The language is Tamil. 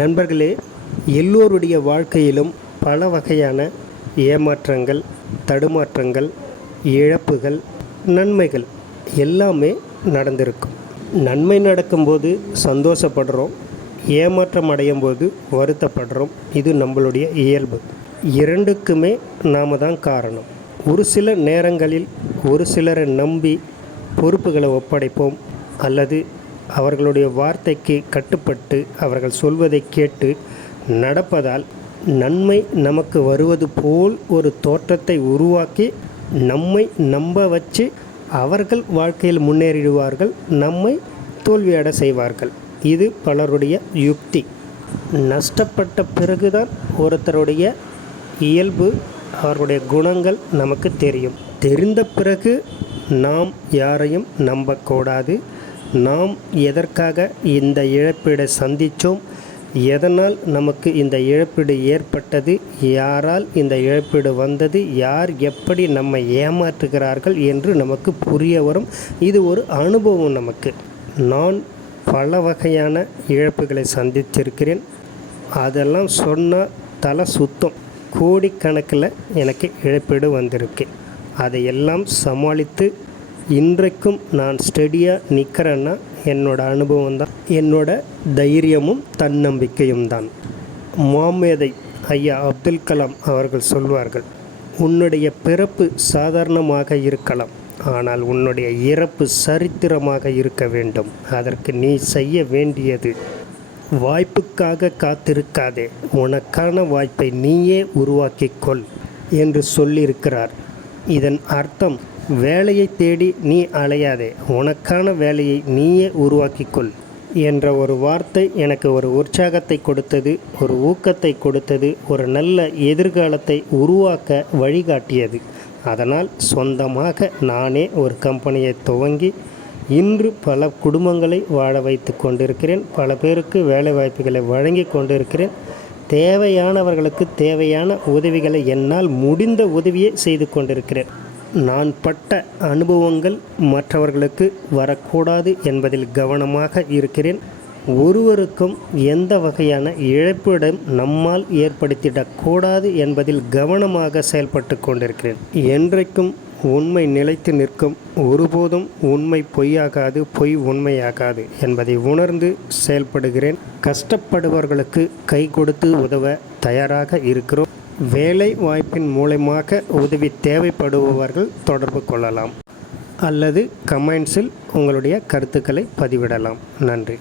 நண்பர்களே, எல்லோருடைய வாழ்க்கையிலும் பல வகையான ஏமாற்றங்கள், தடுமாற்றங்கள், இழப்புகள், நன்மைகள் எல்லாமே நடந்திருக்கும். நன்மை நடக்கும்போது சந்தோஷப்படுறோம், ஏமாற்றம் அடையும் போது வருத்தப்படுறோம். இது நம்மளுடைய இயல்பு. இரண்டுக்குமே நாம் தான் காரணம். ஒரு சில நேரங்களில் ஒரு சிலரை நம்பி பொறுப்புகளை ஒப்படைப்போம், அல்லது அவர்களுடைய வார்த்தைக்கு கட்டுப்பட்டு அவர்கள் சொல்வதை கேட்டு நடப்பதால் நன்மை நமக்கு வருவது போல் ஒரு தோற்றத்தை உருவாக்கி நம்மை நம்ப வச்சு அவர்கள் வாழ்க்கையில் முன்னேறிடுவார்கள், நம்மை தோல்வியடை செய்வார்கள். இது பலருடைய யுக்தி. நஷ்டப்பட்ட பிறகுதான் ஒருத்தருடைய இயல்பு, அவருடைய குணங்கள் நமக்கு தெரியும். தெரிந்த பிறகு நாம் யாரையும் நம்பக்கூடாது. நாம் எதற்காக இந்த இழப்பீடை சந்தித்தோம், எதனால் நமக்கு இந்த இழப்பீடு ஏற்பட்டது, யாரால் இந்த இழப்பீடு வந்தது, யார் எப்படி நம்மை ஏமாற்றுகிறார்கள் என்று நமக்கு புரிய வரும். இது ஒரு அனுபவம் நமக்கு. நான் பல வகையான இழப்புகளை சந்தித்திருக்கிறேன். அதெல்லாம் சொன்னால் தலை சுத்தம். கோடிக்கணக்கில் எனக்கு இழப்பீடு வந்திருக்கு. அதையெல்லாம் சமாளித்து இன்றைக்கும் நான் ஸ்டெடியாக நிற்கிறேன்னா என்னோடய அனுபவம் தான், என்னோட தைரியமும் தன்னம்பிக்கையும் தான். முஹம்மது ஐயா அப்துல் கலாம் அவர்கள் சொல்வார்கள், உன்னுடைய பிறப்பு சாதாரணமாக இருக்கலாம், ஆனால் உன்னுடைய இறப்பு சரித்திரமாக இருக்க வேண்டும். அதற்கு நீ செய்ய வேண்டியது, வாய்ப்புக்காக காத்திருக்காதே, உனக்கான வாய்ப்பை நீயே உருவாக்கிக்கொள் என்று சொல்லியிருக்கிறார். இதன் அர்த்தம், வேலையை தேடி நீ அலையாதே, உனக்கான வேலையை நீயே உருவாக்கிக்கொள் என்ற ஒரு வார்த்தை எனக்கு ஒரு உற்சாகத்தை கொடுத்தது, ஒரு ஊக்கத்தை கொடுத்தது, ஒரு நல்ல எதிர்காலத்தை உருவாக்க வழிகாட்டியது. அதனால் சொந்தமாக நானே ஒரு கம்பெனியை துவங்கி இன்று பல குடும்பங்களை வாழ வைத்து கொண்டிருக்கிறேன். பல பேருக்கு வேலை வாய்ப்புகளை வழங்கி கொண்டிருக்கிறேன். தேவையானவர்களுக்கு தேவையான உதவிகளை என்னால் முடிந்த உதவியை செய்து கொண்டிருக்கிறேன். நான் பட்ட அனுபவங்கள் மற்றவர்களுக்கு வரக்கூடாது என்பதில் கவனமாக இருக்கிறேன். ஒருவருக்கும் எந்த வகையான இழப்பீடும் நம்மால் ஏற்படுத்திடக்கூடாது என்பதில் கவனமாக செயல்பட்டு கொண்டிருக்கிறேன். என்றைக்கும் உண்மை நிலைத்து நிற்கும். ஒருபோதும் உண்மை பொய்யாகாது, பொய் உண்மையாகாது என்பதை உணர்ந்து செயல்படுகிறேன். கஷ்டப்படுபவர்களுக்கு கை கொடுத்து உதவ தயாராக இருக்கிறோம். வேலை வாய்ப்பின் மூலமாக உதவி தேவைப்படுபவர்கள் தொடர்பு கொள்ளலாம், அல்லது கமெண்ட்ஸில் உங்களுடைய கருத்துக்களை பதிவிடலாம். நன்றி.